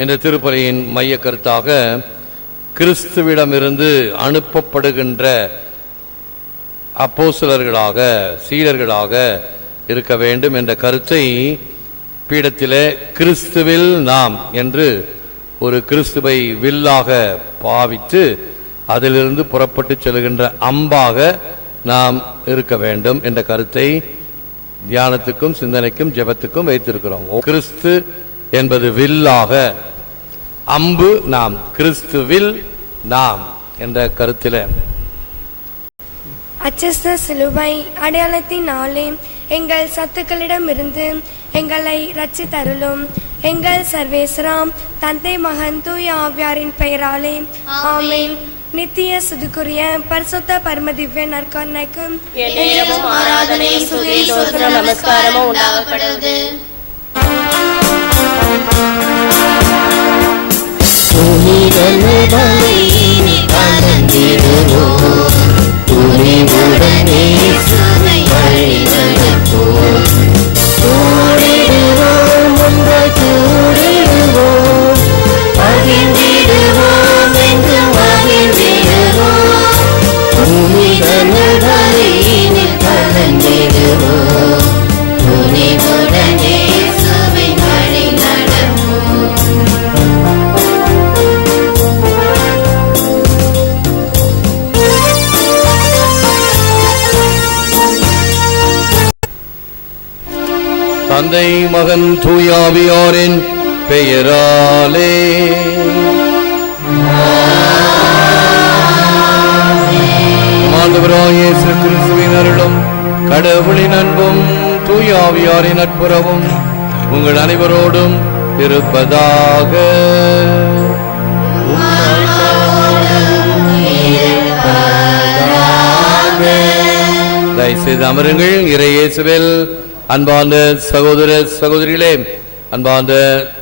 என்ற திருப்பலியின் மைய கருத்தாக கிறிஸ்துவிடமிருந்து அனுப்பப்படுகின்ற அப்போஸ்தலர்களாக சீடர்களாக இருக்க வேண்டும் என்ற கருத்தை பீடத்திலே கிறிஸ்துவில் நாம் என்று ஒரு கிறிஸ்துவை வில்லாக பாவித்து அதிலிருந்து புறப்பட்டு செல்கின்ற அம்பாக நாம் இருக்க வேண்டும் என்ற கருத்தை தியானத்துக்கும் சிந்தனைக்கும் ஜெபத்துக்கும் வைத்திருக்கிறோம். கிறிஸ்து என்பது வில்லாக அம்பு நாம் கிறிஸ்துவில் நாம் என்ற கருத்திலே. அச்சஸ்த சிலுவை அடையாளத்தினாலே எங்கள் சத்துக்களிடமிருந்து எங்களை ரட்சித்தருளும் எங்கள் சர்வேஸ்வராம் தந்தை மகன் தூய ஆவியாரின் பெயராலே. ஆமென். நித்திய சுதுக்குரிய பரிசுத்த பரமதிவ்ய நற்கருணைக்கும் எந்நேரமும் ஆராதனை சுகி சோத்திரம் நமஸ்காரமும் உண்டாகப்படுவது தூயாவியாரின் பெயராலே. ஆண்டவராகிய கிறிஸ்துவின் அருளும் கடவுளின் அன்பும் தூயாவியாரின் நட்புறவும் உங்கள் அனைவரோடும் இருப்பதாக. தயவுசெய்து அமருங்கள் இறையேசுவில் அன்பார்ந்த சகோதர சகோதரிகளே அன்பார்ந்த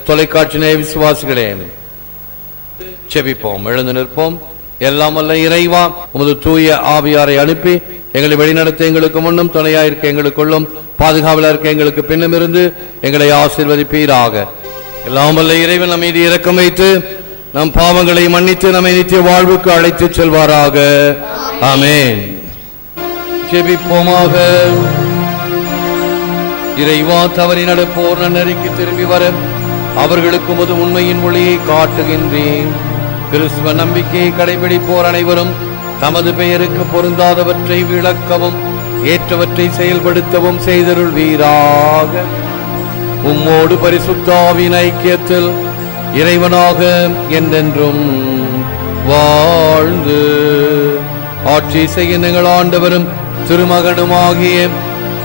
தொலைக்காட்சி நேய விசுவாசிகளே செபிப்போம் எழுந்து நிற்போம். எல்லாம் வல்ல இறைவா உமது தூய ஆவியாரை அனுப்பி எங்களை வழிநடத்த எங்களுக்கு முன்னும் துணையாயிருக்க எங்களுக்குள்ளும் பாதுகாவலா இருக்க எங்களுக்கு பின்னும் இருந்து எங்களை ஆசீர்வதிப்பீராக. எல்லாம் வல்ல இறைவன் நம் மீது இறக்கம் வைத்து நம் பாவங்களை மன்னித்து நம்மை நித்திய வாழ்வுக்கு அழைத்துச் செல்வாராக. ஆமே செபிப்போமாக. இறைவா தவறி நடப்போர் நன்னறிக்கு திரும்பி வர அவர்களுக்கு முது உண்மையின் மொழியை காட்டுகின்றேன். கிறிஸ்துவ நம்பிக்கையை கடைபிடிப்போர் அனைவரும் தமது பெயருக்கு பொருந்தாதவற்றை விளக்கவும் ஏற்றவற்றை செயல்படுத்தவும் செய்தருள் வீராக. உம்மோடு பரிசுத்தாவின் ஐக்கியத்தில் இறைவனாக என்றென்றும் வாழ்ந்து ஆட்சி செய்ய நீங்கள் ஆண்டவரும் திருமகனுமாகிய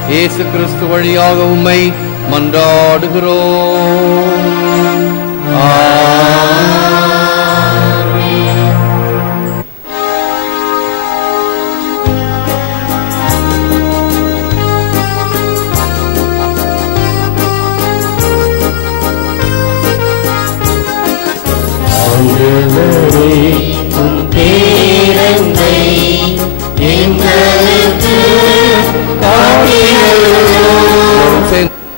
இயேசு கிறிஸ்து வழியாக உம்மை மன்றாடுகிறோம். ஆ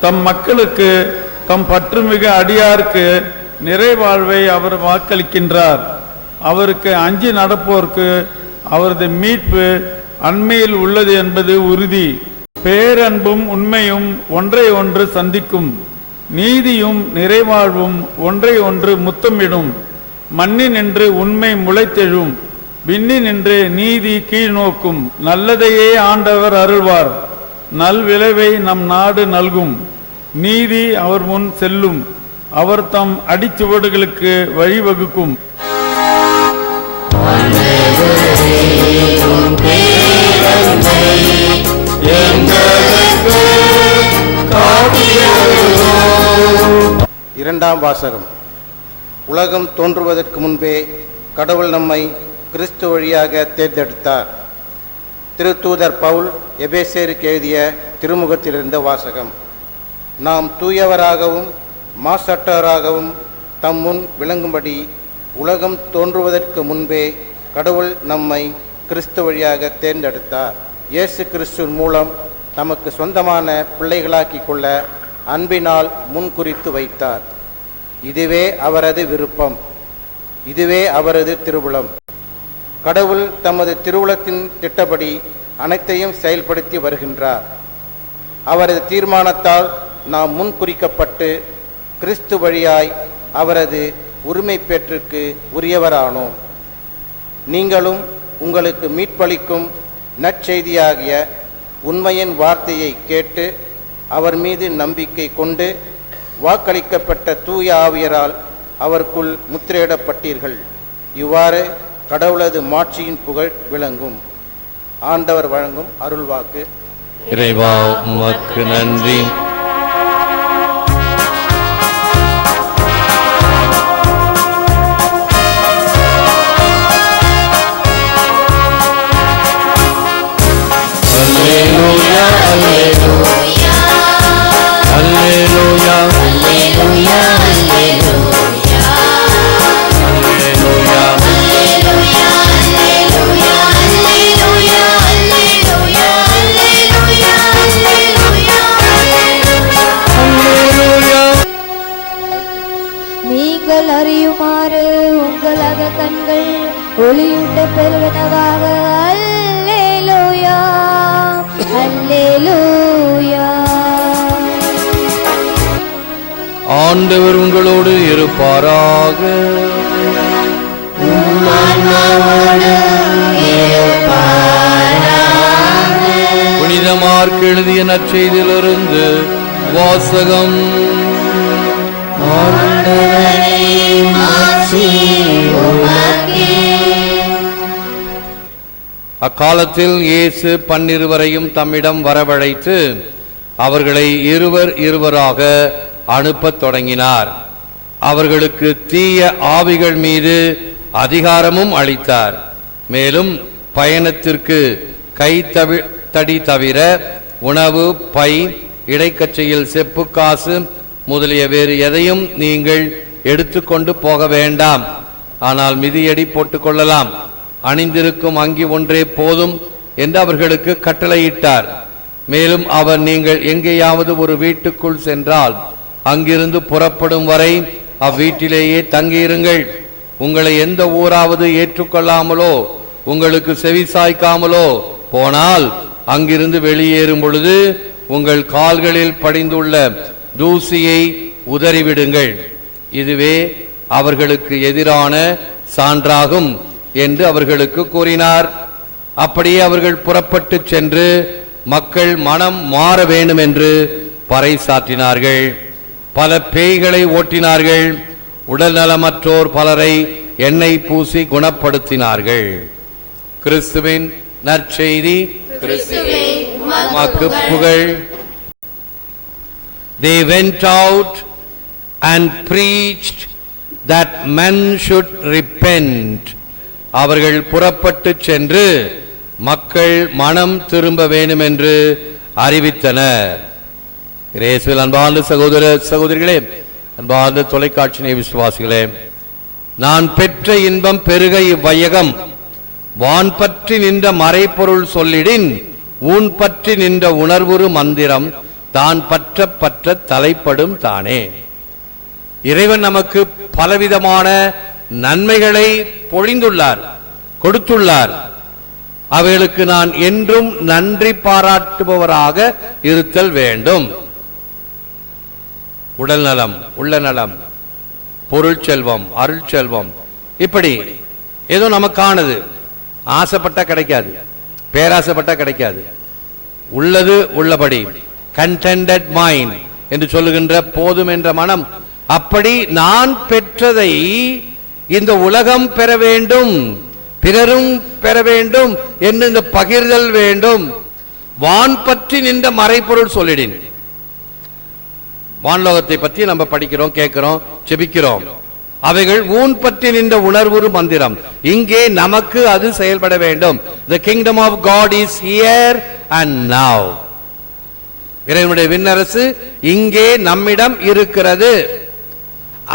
தம் மக்களுக்கு தம் பற்றுமிகு அடியாருக்கு நிறைவாழ்வை அவர் வாக்களிக்கின்றார். அவருக்கு அஞ்சு நடப்போர்க்கு அவரது மீட்பு அண்மையில் உள்ளது என்பது உறுதி. பேரன்பும் உண்மையும் ஒன்றை ஒன்று சந்திக்கும். நீதியும் நிறைவாழ்வும் ஒன்றை ஒன்று முத்தமிடும். மண்ணினின்று உண்மை முளைத்தெழும். விண்ணினின்று நீதி கீழ்நோக்கும். நல்லதையே ஆண்டவர் அருள்வார். நல்விளைவை நம் நாடு நல்கும். நீதி அவர் முன் செல்லும். அவர் தம் அடிச்சுவடுகளுக்கு வழிவகுக்கும். இரண்டாம் வாசகம். உலகம் தோன்றுவதற்கு முன்பே கடவுள் நம்மை கிறிஸ்து வழியாக தேர்ந்தெடுத்தார். திருத்தூதர் பவுல் எபேசேருக்கு எழுதிய திருமுகத்திலிருந்த வாசகம். நாம் தூயவராகவும் மாசற்றவராகவும் தம் முன் விளங்கும்படி உலகம் தோன்றுவதற்கு முன்பே கடவுள் நம்மை கிறிஸ்து வழியாக தேர்ந்தெடுத்தார். இயேசு கிறிஸ்துவின் மூலம் தமக்கு சொந்தமான பிள்ளைகளாக்கி கொள்ள அன்பினால் முன்குறித்து வைத்தார். இதுவே அவரது விருப்பம். இதுவே அவரது திருவுளம். கடவுள் தமது திருவுளத்தின் திட்டப்படி அனைத்தையும் செயல்படுத்தி வருகின்றார். அவரது தீர்மானத்தால் நாம் முன் குறிக்கப்பட்டு கிறிஸ்து வழியாய் அவரது உரிமை பெற்றுக்கு உரியவரானோம். நீங்களும் உங்களுக்கு மீட்பளிக்கும் நற்செய்தியாகிய உண்மையின் வார்த்தையை கேட்டு அவர் மீது நம்பிக்கை கொண்டு வாக்களிக்கப்பட்ட தூய ஆவியரால் அவருக்குள் முத்திரையிடப்பட்டீர்கள். இவ்வாறு கடவுளது மாட்சியின் புகழ் விளங்கும். ஆண்டவர் வழங்கும் அருள்வாக்கு. இறைவா உமக்கு நன்றி. அறியுமாறு உங்கள் அகக்கண்கள் ஒளியுண்ட பெருவனவாக அல்லேலூயா அல்லேலூயா. ஆண்டவர் உங்களோடு இருப்பாராக. புனித மார்க் எழுதிய நற்செய்தியிலிருந்து வாசகம். அக்காலத்தில் இயேசு பன்னிருவரையும் தம்மிடம் வரவழைத்து அவர்களை இருவர் இருவராக அனுப்பத் தொடங்கினார். அவர்களுக்கு தீய ஆவிகள் மீது அதிகாரமும் அளித்தார். மேலும் பயணத்திற்கு கை தவி தடி தவிர உணவு பை இடைக்கச்சையில் செப்பு காசு முதலிய வேறு எதையும் நீங்கள் எடுத்துக்கொண்டு போக வேண்டாம். ஆனால் மிதியடி போட்டுக் கொள்ளலாம் அணிந்திருக்கும் அங்கி ஒன்றே போதும் என்று அவர்களுக்கு கட்டளையிட்டார். மேலும் அவர் நீங்கள் எங்கேயாவது ஒரு வீட்டுக்குள் சென்றால் அங்கிருந்து புறப்படும் வரை அவ்வீட்டிலேயே தங்கியிருங்கள். உங்களை எந்த ஊராவது ஏற்றுக்கொள்ளாமலோ உங்களுக்கு செவிசாய்க்காமலோ போனால் அங்கிருந்து வெளியேறும் பொழுது உங்கள் கால்களில் படிந்துள்ள தூசியை உதறிவிடுங்கள். இதுவே அவர்களுக்கு எதிரான சான்றாகும் என்று அவர்களுக்கு கூறினார். அப்படியே அவர்கள் புறப்பட்டு சென்று மக்கள் மனம் மாற வேண்டும் என்று பறைசாற்றினார்கள். பல பேய்களை ஓட்டினார்கள். உடல் நலமற்றோர் பலரை எண்ணெய் பூசி குணப்படுத்தினார்கள். கிறிஸ்துவின் நற்செய்தி. உமக்கு புகழ் They went out and preached that men should repent. அவர்கள் புறப்பட்டு சென்று மக்கள் மனம் திரும்ப வேண்டும் என்று அறிவித்தனர். இயேசுவில் அன்பார்ந்த சகோதர சகோதரிகளே அன்பார்ந்த தொலைக்காட்சி விசுவாசிகளே நான் பெற்ற இன்பம் பெருக இவ்வையகம். வான் பற்றி நின்ற மறைப்பொருள் சொல்லிடின் ஊன் பற்றி நின்ற உணர்வுறு மந்திரம். தான் பற்ற பற்ற தலைப்படும் தானே. இறைவன் நமக்கு பலவிதமான நன்மைகளை பொழிந்துள்ளார் கொடுத்துள்ளார். அவைகளுக்கு நான் என்றும் நன்றி பாராட்டுபவராக இருத்தல் வேண்டும். உடல் நலம் உள்ள நலம் பொருள் செல்வம் அருள் செல்வம் இப்படி ஏதோ நமக்கானது. ஆசைப்பட்டா கிடைக்காது பேராசைப்பட்டா கிடைக்காது. உள்ளது உள்ளபடி. கண்டென்டட் மைண்ட் என்று சொல்லுகின்ற போதும் என்ற மனம். அப்படி நான் பெற்றதை இந்த உலகம் பெற வேண்டும் பிறரும் பெற வேண்டும் என்று இந்த பகிர்தல் வேண்டும். வான் பற்றி நின்ற மறைப்பொருள் சொல்லிடின். வான்லோகத்தை பற்றி நம்ம படிக்கிறோம் கேட்கிறோம் செபிக்கிறோம். அவைகள் ஊன் பற்றி நின்ற உணர்வுறு மந்திரம். இங்கே நமக்கு அது செயல்பட வேண்டும். The kingdom of god is here and now. இறைவனுடைய விண்ணரசு இங்கே நம்மிடம் இருக்கிறது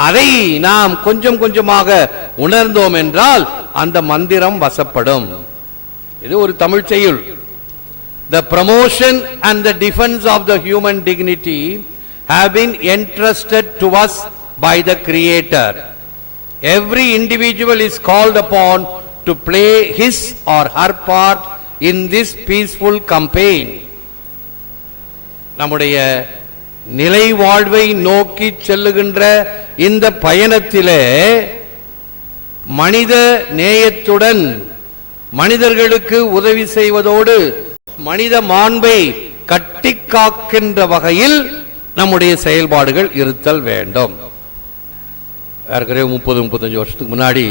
அதை நாம் கொஞ்சம் கொஞ்சமாக உணர்ந்தோம் என்றால் அந்த மந்திரம் வசப்படும் இது ஒரு தமிழ் செய்யுள் the promotion and the defence of the human dignity have been entrusted to us by the creator every individual is called upon to play his or her part in this peaceful campaign நம்முடைய நிலை வாழ்வை நோக்கி செல்லுகின்ற இந்த பயணத்திலே மனித நேயத்துடன் மனிதர்களுக்கு உதவி செய்வதோடு மனித மாண்பை கட்டி காக்கின்ற வகையில் நம்முடைய செயல்பாடுகள் இருத்தல் வேண்டும். ஏற்கனவே முப்பது முப்பத்தஞ்சு வருஷத்துக்கு முன்னாடி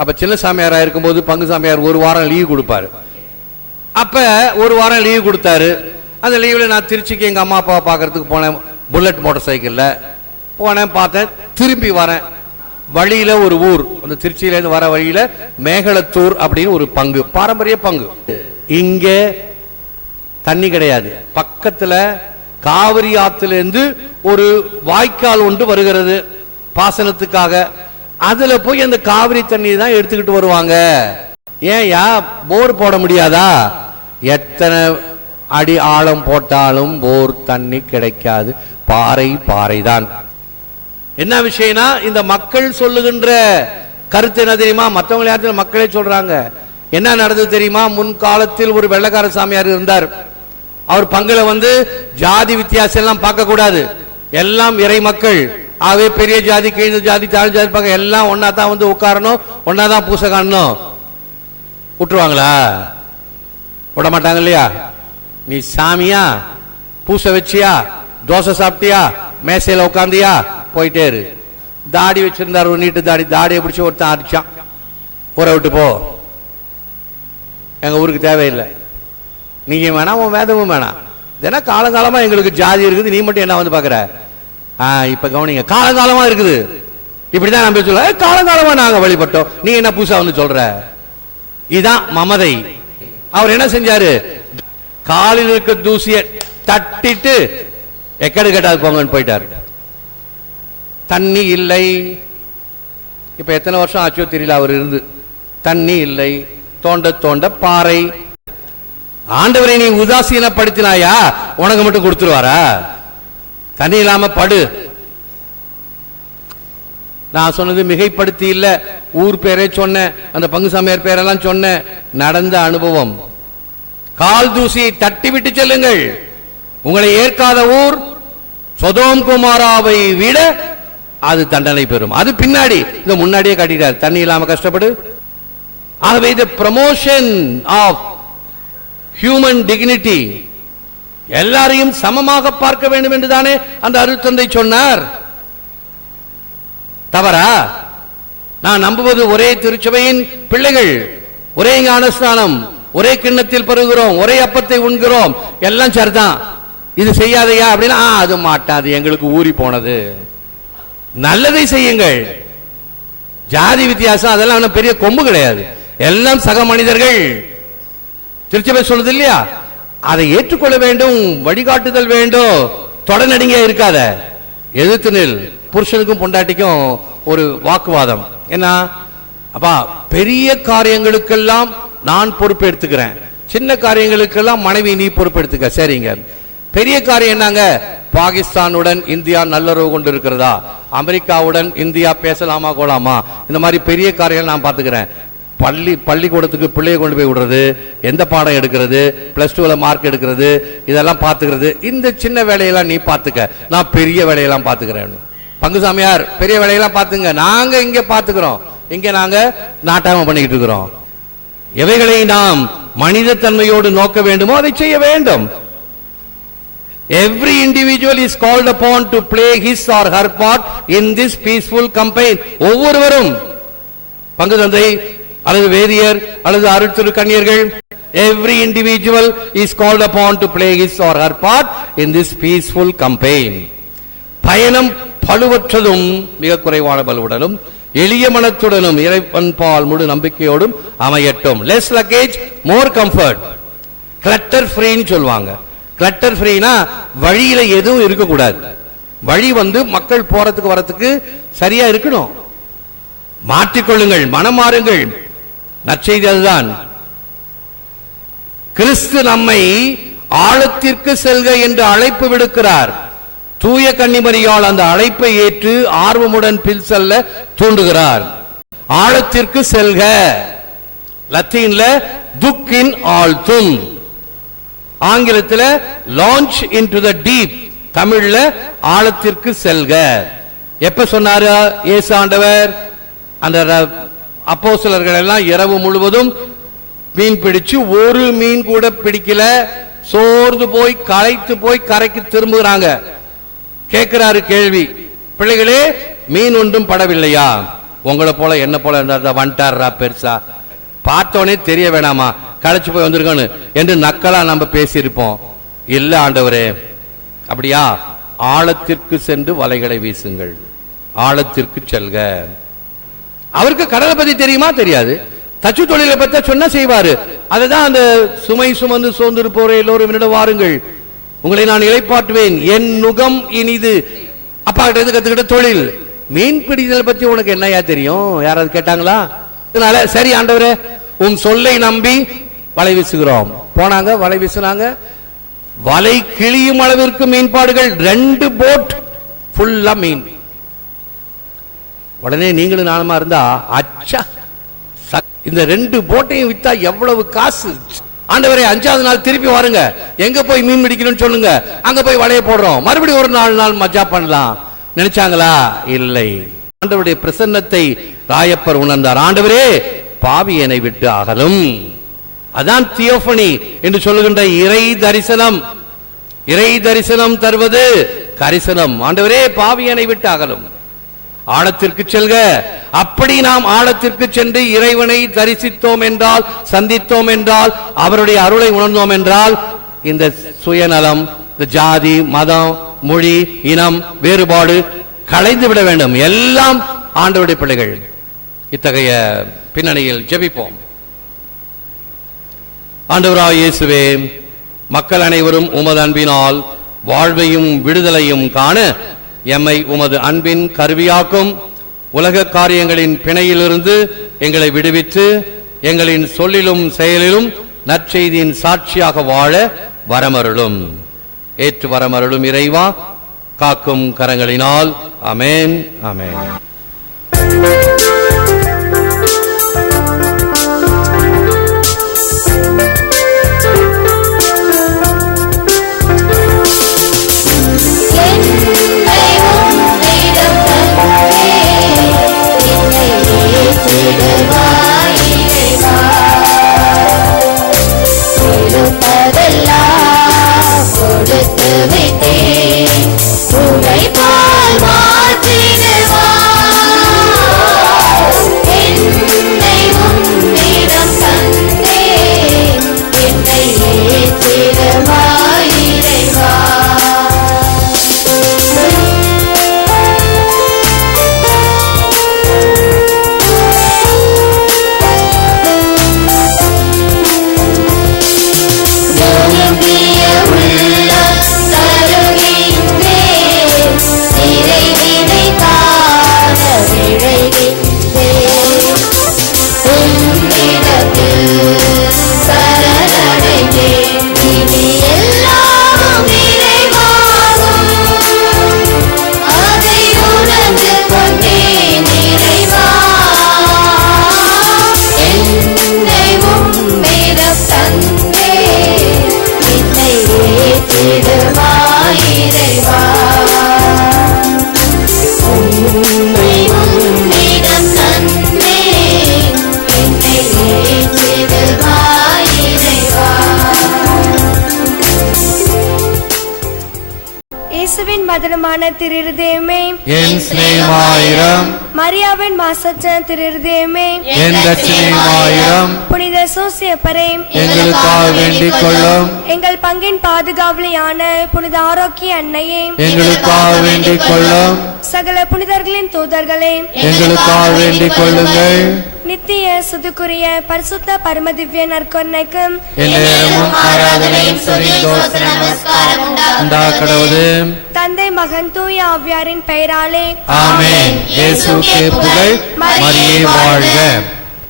அப்ப சின்ன சாமியாரா இருக்கும்போது பங்கு சாமியார் ஒரு வாரம் லீவு கொடுப்பாரு. அப்ப ஒரு வாரம் லீவு கொடுத்தாரு. அந்த லீவில் நான் திருச்சிக்கு எங்கள் அம்மா அப்பாவை பார்க்கறதுக்கு போனேன். புல்லட் மோட்டர் சைக்கிளில் போனேன் பார்த்தேன். திரும்பி வரேன். வழியில் ஒரு ஊர். அந்த திருச்சியிலேருந்து வர வழியில் மேகலத்தூர் அப்படின்னு ஒரு பங்கு. பாரம்பரிய பங்கு. இங்கே தண்ணி கிடையாது. பக்கத்தில் காவிரி ஆற்றுலேருந்து ஒரு வாய்க்கால் ஒன்று வருகிறது. பாசனத்துக்காக. அதில் போய் அந்த காவிரி தண்ணி தான் எடுத்துக்கிட்டு வருவாங்க. ஏன் யா? போர் போட முடியாதா? எத்தனை அடி ஆழம் போட்டாலும் போர் தண்ணி கிடைக்காது. பாறை பாறைதான். என்ன விஷயம்னா இந்த மக்கள் சொல்லுகின்ற கருத்து என்ன தெரியுமா? மற்றவங்க யாரும் மக்களே சொல்றாங்க. என்ன நடந்தது தெரியுமா? முன் காலத்தில் ஒரு வெள்ளக்கார சாமியார் இருந்தார். அவர் பங்குல வந்து ஜாதி வித்தியாசம் எல்லாம் பார்க்க கூடாது. எல்லாம் இறை மக்கள். ஆகவே பெரிய ஜாதி கீழ் ஜாதி தாழ் ஜாதி பார்க்க எல்லாம் ஒன்னா தான் வந்து உட்காரணும். ஒன்னா தான் பூசை காணணும். விட்டுருவாங்களா விட மாட்டாங்க இல்லையா? நீ சாமியா? பூசை வச்சியா? தோசை சாப்பிட்டியா? மேசையில உட்காந்தியா போயிட்டே இரு. தாடி வச்சிருந்தார் ஒரு நீட்டு தாடி. தாடியை பிடிச்சி ஒருத்தன் அடிச்சான். ஊரை விட்டு போ. எங்க ஊருக்கு தேவையில்லை. நீங்க வேணாம் உன் வேதமும் வேணாம். ஏன்னா காலங்காலமா எங்களுக்கு ஜாதி இருக்குது நீ மட்டும் என்ன வந்து பாக்குற ஆ இப்ப கவனிங்க. காலங்காலமா இருக்குது. இப்படிதான் நம்ம சொல்ல காலங்காலமா நாங்க வழிபட்டோம். நீ என்ன புதுசா வந்து சொல்ற? இதுதான் மமதை. அவர் என்ன செஞ்சாரு? காலில் இருக்க தூசிய தட்டிட்டு எக்கடு கேட்டாது போங்கன்னு போயிட்டாரு. தண்ணி இல்லை. இப்ப எத்தனை வருஷம் ஆச்சோ தெரியல அவர் இருந்து. தண்ணி இல்லை. தோண்ட தோண்ட பாறை. ஆண்டவரை நீ உதாசீனப்படுத்தினாயா? உனக்கு மட்டும் கொடுத்துருவாரா? தண்ணி இல்லாம படு. நான் சொன்னது மிகைப்படுத்தி இல்லை. ஊர் பேரே சொன்னேன். அந்த பங்கு சமையர் பேரெல்லாம் சொன்னேன். நடந்த அனுபவம். கால் தூசியை தட்டிவிட்டு செல்லுங்கள். உங்களை ஏற்காத ஊர் சொதோம் குமாராவை விட அது தண்டனை பெறும். அது பின்னாடி இந்த முன்னாடியே கட்டிட்டார். தண்ணி இல்லாம கஷ்டப்படு. ஆகவே இது ப்ரமோஷன் ஆஃப் ஹியூமன் டிக்னிட்டி எல்லாரையும் சமமாக பார்க்க வேண்டும் என்று தானே அந்த அருத்தந்தை சொன்னார். தவறா? நான் நம்புவது ஒரே திருச்சபையின் பிள்ளைகள் ஒரே ஞானஸ்நானம் ஒரே கிண்ணத்தில் பருகிறோம் ஒரே அப்பத்தை உண்கிறோம். எல்லாம் சரிதான். இது செய்யாதையா அப்படின்னா அது மாட்டாது. எங்களுக்கு ஊறி போனது. நல்லதை செய்யுங்கள். ஜாதி வித்தியாசம் அதெல்லாம் பெரிய கொம்பு கிடையாது. எல்லாம் சக மனிதர்கள். திருச்சபை சொல்றது இல்லையா? அதை ஏற்றுக்கொள்ள வேண்டும் வழிகாட்டுதல் வேண்டும். தொடனடிங்க இருக்காத. எதிர்த்து நில். புருஷனுக்கும் பொண்டாட்டிக்கும் ஒரு வாக்குவாதம். என்ன அப்பா பெரிய காரியங்களுக்கெல்லாம் நான் பொறுப்பு எடுத்துக்கிறேன். சின்ன காரியங்களுக்கெல்லாம் மனைவி நீ பொறுப்பு எடுத்துக்க. சரிங்க. பெரிய காரியம் என்னங்க? பாகிஸ்தானுடன் இந்தியா நல்லுறவு கொண்டு இருக்கிறதா? அமெரிக்காவுடன் இந்தியா பேசலாமா கோலாமா? இந்த மாதிரி பெரிய காரியம் நான் பார்த்துக்கிறேன். பள்ளி பள்ளிக்கூடத்துக்கு பிள்ளையை கொண்டு போய் விடுறது எந்த பாடம் எடுக்கிறது பிளஸ் டூவில் மார்க் எடுக்கிறது இதெல்லாம் பார்த்துக்கிறது. இந்த சின்ன வேலையெல்லாம் நீ பார்த்துக்க. நான் பெரிய வேலையெல்லாம் பார்த்துக்கிறேன். பங்குசாமியார் பெரிய வேலையெல்லாம் பார்த்துங்க. நாங்கள் இங்கே பார்த்துக்கிறோம். இங்கே நாங்கள் நாட்டாமல் பண்ணிக்கிட்டு இருக்கிறோம். எவைகளை நாம் மனித தன்மையோடு நோக்க வேண்டுமோ அதை செய்ய வேண்டும் every individual is called upon to play his or her part in this peaceful campaign ஒவ்வொருவரும் பங்கு தந்தை அல்லது வேதியர் அல்லது அருட்திரு கண்ணியர்கள் every individual is called upon to play his or her part in this peaceful campaign பயணம் பழுவற்றதும் மிக குறைவான பலுவுடலும் எளிய மனத்துடனும் இறைவன் முழு நம்பிக்கையோடும் அமையட்டும். Less luggage more comfort clutter ஃப்ரீன்னு சொல்லுவாங்க. கிளட்டர் ஃப்ரீனா வழியில எதுவும் இருக்கக்கூடாது. வழி வந்து மக்கள் போறதுக்கு வரத்துக்கு சரியா இருக்கணும். மாற்றிக்கொள்ளுங்கள் மனம் மாறுங்கள். நற்செய்தி அதுதான். கிறிஸ்து நம்மை ஆழத்திற்கு செல்க என்று அழைப்பு விடுக்கிறார். தூய கன்னிமரியால் அந்த அழைப்பை ஏற்று ஆர்வமுடன் பில் செல்ல தூண்டுகிறார். ஆழத்திற்கு செல்க. லத்தீன்ல துக்கின் ஆழ்த்தும் ஆங்கிலத்தில் லான்ச் இன்டு த டீப். தமிழ்ல ஆழத்திற்கு செல்க. எப்ப சொன்னாரு ஏசு ஆண்டவர்? அந்த அப்போஸ்தலர்கள் எல்லாம் இரவு முழுவதும் மீன் பிடிச்சு ஒரு மீன் கூட பிடிக்கல. சோர்ந்து போய் களைத்து போய் கரைக்கு திரும்புகிறாங்க. கேட்கிறாரு கேள்வி. பிள்ளைகளே மீன் ஒன்றும் படவில்லையா? உங்களை போல என்ன போல இருந்தா வந்துட்டாரா பெருசா? பார்த்தோன்னே தெரிய வேணாமா? களைச்சு போய் வந்திருக்கோன்னு. என்று நக்கலா நம்ம பேசியிருப்போம். இல்ல ஆண்டவரே. அப்படியா? ஆழத்திற்கு சென்று வலைகளை வீசுங்கள். ஆழத்திற்கு செல்க. அவருக்கு கடலை பத்தி தெரியுமா? தெரியாது. தச்சு தொழிலை பத்தி சொன்னா செய்வாரு. அதுதான் அந்த சுமை சுமந்து சோர்ந்திருப்போரே எல்லோரும் என்னிடம் வாருங்கள். உங்களை நான் இழைப்பாற்றுவேன் என் நுகம் இனிது. அப்பா கிட்ட இருந்து கத்துக்கிட்ட தொழில். மீன் பிடித்தல் பத்தி உனக்கு என்னையா தெரியும்? யாராவது கேட்டாங்களா? அதனால சரி ஆண்டவரே உன் சொல்லை நம்பி வலை வீசுகிறோம். போனாங்க வலை வீசுனாங்க. வலை கிழியும் அளவிற்கு மீன்பாடுகள். ரெண்டு போட் ஃபுல்லா மீன். உடனே நீங்களும் நானுமா இருந்தா அச்சா ச- இந்த ரெண்டு போட்டையும் வித்தா எவ்வளவு காசு? ஆண்டவரே அஞ்சாவது நாள் திருப்பி வாருங்க. எங்க போய் மீன் பிடிக்கணும்னு சொல்லுங்க. அங்க போய் வலைய போடுறோம். மறுபடியும் ஒரு நாலு நாள் மஜா பண்ணலாம். நினைச்சாங்களா? இல்லை. ஆண்டவருடைய பிரசன்னத்தை ராயப்பர் உணர்ந்தார். ஆண்டவரே பாவி என்னை விட்டு அகலும். அதான் தியோபனி என்று சொல்லுகின்ற இறை தரிசனம். இறை தரிசனம் தருவது கரிசனம். ஆண்டவரே பாவியனை விட்டு அகலும். ஆழத்திற்கு செல்க. அப்படி நாம் ஆழத்திற்கு சென்று இறைவனை தரிசித்தோம் என்றால் சந்தித்தோம் என்றால் அவருடைய அருளை உணர்ந்தோம் என்றால் இந்த சுயநலம் இந்த ஜாதி மதம் மொழி இனம் வேறுபாடு களைந்து விட வேண்டும். எல்லாம் ஆண்டவருடைய பிள்ளைகள். இத்தகைய பின்னணியில் ஜெபிப்போம். ஆண்டவராய் இயேசுவே மக்கள் அனைவரும் உமது அன்பினால் வாழ்வையும் விடுதலையும் காண எம்மை உமது அன்பின் கருவியாக்கும் உலக காரியங்களின் பிணையிலிருந்து எங்களை விடுவித்து எங்களின் சொல்லிலும் செயலிலும் நற்செய்தியின் சாட்சியாக வாழ வரமருளும். ஏற்று வரமருளும் இறைவா காக்கும் கரங்களினால். அமேன் அமேன் இயேசுவின் மதுரமான திருதயமே என் சிநேகமாயிரம் மரியாவின் மாசற்ற திருதயமே என் ரட்சணியமாயிரம் புனித சூசியப்பரே. எங்களுக்காக வேண்டிக் கொள்ளும் எங்கள் பங்கின் பாதுகாவலியான புனித ஆரோக்கிய அன்னையே. எங்களுக்காக வேண்டிக் கொள்ளும் சகல புனிதர்களின் தூதர்களே. எங்களுக்காக வேண்டிக் கொள்ளுங்கள். நித்திய சுதுக்குரிய பரிசுத்த பரமதிவ்ய நற்கொன்னைக்கு எந்நேரமும் ஆராதனையும் ஸ்தோத்திர நமஸ்காரம் உண்டாகட்டும். உண்டா கடவுது தந்தை மகன் தூய ஆவியாரின் பெயராலே. ஆமென். இயேசுக்கே புகழ். மரியே வாழ்க.